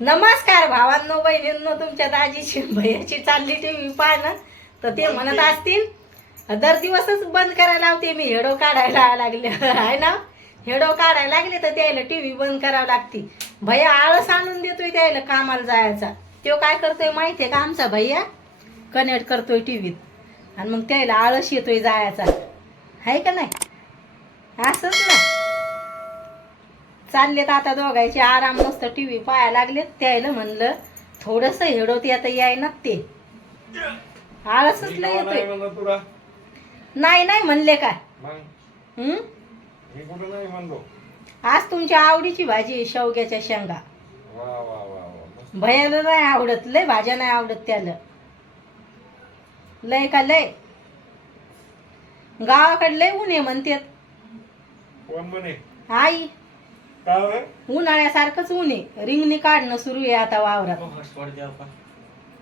नमस्कार भावांनो बहिणींनो तुमच्या दाजीची भैयाची चालली टी व्ही पाहणं. तर ते म्हणत असतील दर दिवसच बंद करायला लावते मी हेडो काढायला लागले. आहे ना? हेडो काढायला लागले तर त्याला टी व्ही बंद करावं लागते. भैया आळस आणून देतोय त्याला कामाला जायचा. तो काय करतोय माहितीये का आमचा भैया? कनेक्ट करतोय टी व्हीत आणि मग त्याला आळस येतोय जायचा. आहे का नाही? असंच ना. चाललेत आता दोघायचे आराम मस्त टी व्ही पाहायला लागलेत. त्याला म्हणलं थोडस हेडोत आता याय ना ते. आळसच लय येतोय. तुला. नाही नाही म्हणले काय? मग हम्म मी कुठं नाही म्हणलो. आज तुमच्या आवडीची भाजी आहे शेवग्याच्या शेंगा. वा वा वा वा मस्त. भयाला नाही आवडत लय भाज्या नाही आवडत त्याला. लय का लय? गावाकडे लय ऊन आहे म्हणतात. कोण म्हणे? आई? उन्हाळ्यासारखंच ऊन आहे. रिंगणी काढणं सुरू आहे आता वावरात.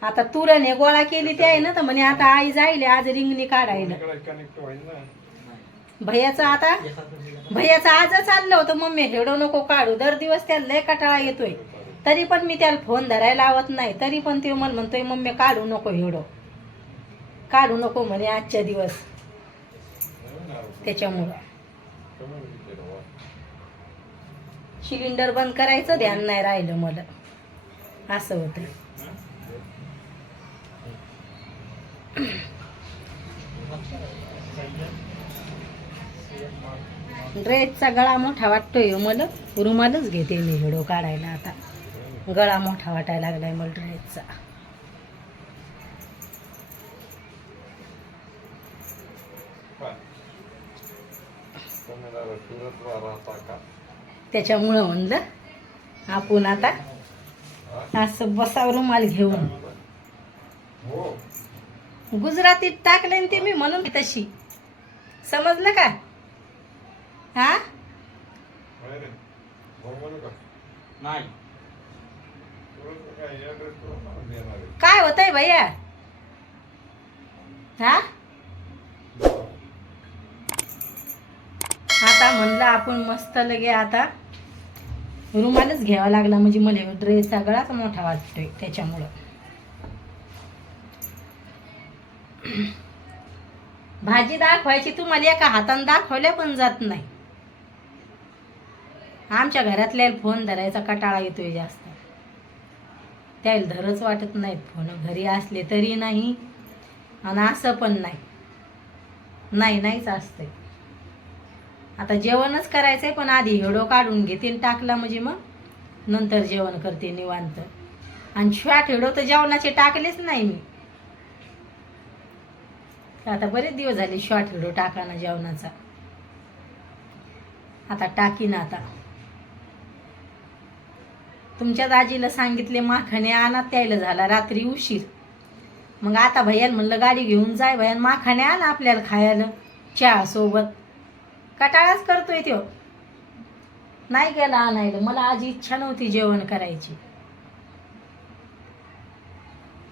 आता तुरने गोळा केली ते आहे ना तर म्हणे आता आई जाईल आज रिंगणी काढायला. भैयाचं आता भैयाचं आज चाललं होतं मम्मी. हेडो नको काढू. दर दिवस त्याला लय कटाळा येतोय. तरी पण मी त्याला फोन धरायला लावत नाही. तरी पण ते मला म्हणतोय मम्मी काढू नको हेडो. काढू नको म्हणे आजच्या दिवस. त्याच्यामुळं. कमी विचार वा. सिलेंडर बंद करायचं ध्यान नाही राहिलं मला. असं होतं. ड्रेसचा गळा मोठा वाटतोय हो मला. रुमालच घेते मी व्हिडिओ काढायला आता. गळा मोठा वाटायला लागलाय मला ड्रेसचा. का? त्याच्यामुळं म्हणलं आपण आता? असं बसाव रुमाल घेऊन. गुजरातीत टाकले ते मी म्हणून तशी. समजलं का? हा? काय हो देणार आहे भैया? हा? आता म्हणलं आपण मस्त लगे आता रुमालच घ्यावा लागला म्हणजे मला ड्रेस सगळाच मोठा वाटतोय त्याच्यामुळं. भाजी दाखवायची तुम्हाला एका हातानं दाखवल्या पण जात नाही. आमच्या घरातल्या फोन धरायचा कटाळा येतोय जास्त. त्याला धरच वाटत नाहीत फोन घरी असले तरी नाही. आणि असं पण नाही. नाही नाहीच असतंय. आता जेवणच करायचंय पण आधी हेडो काढून घेते आणि टाकला म्हणजे मग नंतर जेवण करते निवांत. आणि शॉर्ट हेडो तर जेवणाचे टाकलेच नाही मी. आता बरेच दिवस झाले शॉर्ट हेडो टाकाना जेवणाचा. आता टाकीन आता. तुमच्या दाजीला सांगितले माखणे आणा त्यायला झाला रात्री उशीर. मग आता भैयाला म्हणलं गाडी घेऊन जाय भैयान माखाने आणा आपल्याला खायला चहा सोबत. कटाळाच करतोय तो नाही गेला आणायला. मला आज इच्छा नव्हती जेवण करायची.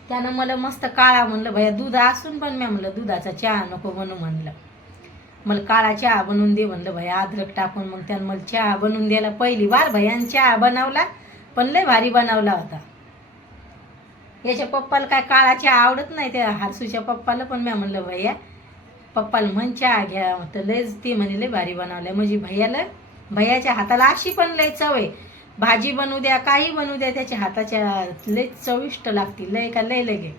त्यानं मला मस्त काळा म्हणलं भैया दूध असून पण मी म्हणलं दुधाचा चहा नको बनू म्हणलं. मला काळा चहा बनवून दे म्हणलं भैया अद्रक टाकून. मग त्यानं मला चहा बनवून द्यायला पहिली बार भैयानं चहा बनवला पण लय भारी बनवला होता. याच्या पप्पाला काय काळा चहा आवडत नाही त्या हारसूच्या पप्पाला पण मी म्हणलं भैया पप्पाला म्हण चहा घ्या. तर लयच ती म्हणे लय भारी बनवलं म्हणजे भैयाला भैयाच्या हाताला अशी पण लय चव आहे. भाजी बनवू द्या काही बनवू द्या त्याच्या हाताच्या लय चविष्ट लागतील. लय का लय लगे.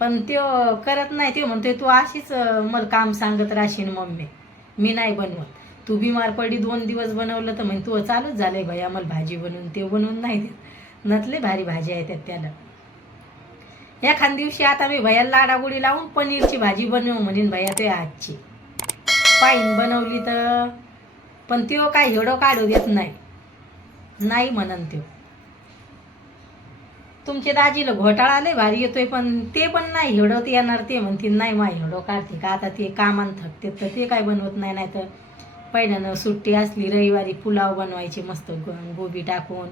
पण त्यो करत नाही ते म्हणतोय तू अशीच मला काम सांगत राहशील मम्मी. मी नाही बनवत. तू बिमार पडली दोन दिवस बनवलं तर म्हणजे तू चालूच झालंय भैया मला भाजी बनवून ते बनवून नाही देत. नतले भारी भाजी आहे त्यात त्याला. एखाद दिवशी आता मी भैयाला लाडागुडी लावून पनीरची भाजी बनवू म्हणेन भैया ते आजची. पाईन बनवली तर. पण त्यो काय हेडो काढू देत नाही. नाही म्हणन त्यो. तुमचे दाजीला घोटाळा लय भारी येतोय पण ते पण नाही हेडवत येणार ते म्हणतील नाही मा हेडो काढते का आता ते कामान थकते तर ते काय बनवत नाही नाही तर पहिल्यानं सुट्टी असली रविवारी पुलाव बनवायचे मस्त गोबी टाकून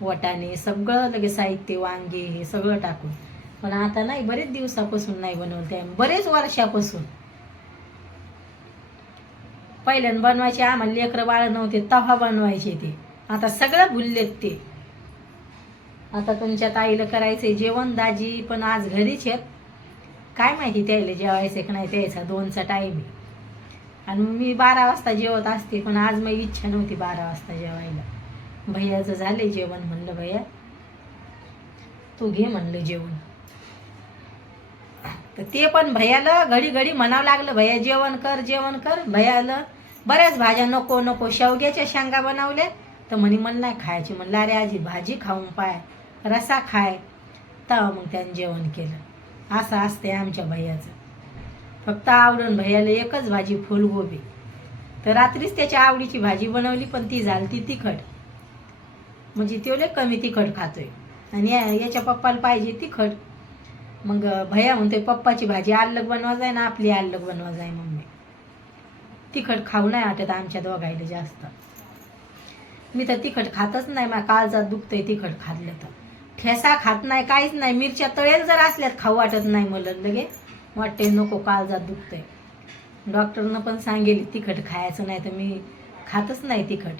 वटाणे सगळं लगेच साहित्य वांगे हे सगळं टाकून. पण आता नाही बरेच दिवसापासून नाही बनवते बरेच वर्षापासून. पहिल्यानं बनवायचे आम्हाला लेकरं बाळ नव्हते तवा बनवायचे ते. आता सगळं भुललेत ते. आता तुमच्या ताईला करायचे जेवण दाजी पण आज घरीच आहेत. काय माहिती त्याला जेवायचं की नाही त्यायचा दोनचा टाईम आहे. आणि मी बारा वाजता जेवत असते पण आज मग इच्छा नव्हती बारा वाजता जेवायला. भैयाचं झालंय जेवण म्हणलं भैया तू घे म्हणलं जेवण. तर ते पण भैयाला घडी घडी म्हणावं लागलं भैया जेवण कर जेवण कर. भैयाला बऱ्याच भाज्या नको नको शेवग्याच्या शेंगा बनवल्या. तर म्हणे मला नाही खायची. म्हणलं अरे आजी भाजी खाऊन पाय रसा खाय. तेव्हा मग त्यानं जेवण केलं. असं असते आमच्या भैयाचं. फक्त आवडून भैयाला एकच भाजी फुलगोबी. तर रात्रीच त्याच्या आवडीची भाजी बनवली पण ती झाली ती तिखट. म्हणजे तो कमी तिखट खातोय. आणि या- याच्या पप्पाला पाहिजे तिखट. मग भैया म्हणतोय पप्पाची भाजी आल्लग बनवा जाय ना आपली आल्लग बनवा जाय मम्मी. तिखट खाऊ नाही वाटत आमच्या दोघायला जास्त. मी तर तिखट खातच नाही मा काळजात दुखतंय तिखट खाल्लं तर. ठेसा खात नाही काहीच नाही मिरच्या तळेल जर असल्यात खाऊ वाटत नाही मला लगे वाटते नको काळजात दुखतंय. डॉक्टरनं पण सांगेल तिखट खायचं नाही तर मी खातच नाही तिखट.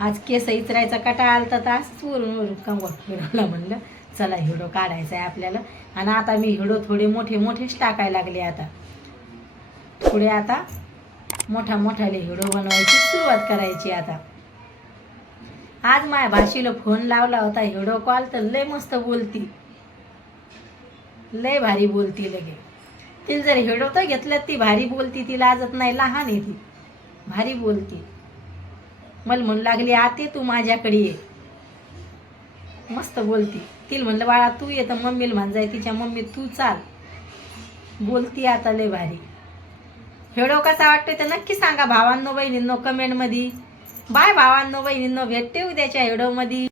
आज केस इचरायचा कटाळा आलता तर असंच वरून वरून कंगवा फिरवला म्हणलं. चला हिडो काढायचा आहे आपल्याला. आणि आता मी हिडो थोडे मोठे मोठेच टाकायला लागले आता. थोडे आता मोठा मोठाले हिडो बनवायची सुरुवात करायची आता. आज माझ्या भाषेला फोन लावला होता हिडो कॉल तर लय मस्त बोलती. लय भारी बोलती लगे. तिला जर हिडो तर घेतलं ती भारी बोलती ती लाजत नाही लहान आहे ती. भारी बोलती. मला म्हणू लागली आते तू माझ्याकडे ये. मस्त बोलती. तिला म्हणलं बाळा तू ये तर मम्मीला म्हणजाय तिच्या मम्मी तू चाल. बोलती आता लय भारी. हेडो कसा वाटतोय तर नक्की सांगा भावांनो बहिणींनो कमेंटमध्ये बाय भावांनो बहिणींनो भेटते उद्याच्या हेडोमध्ये.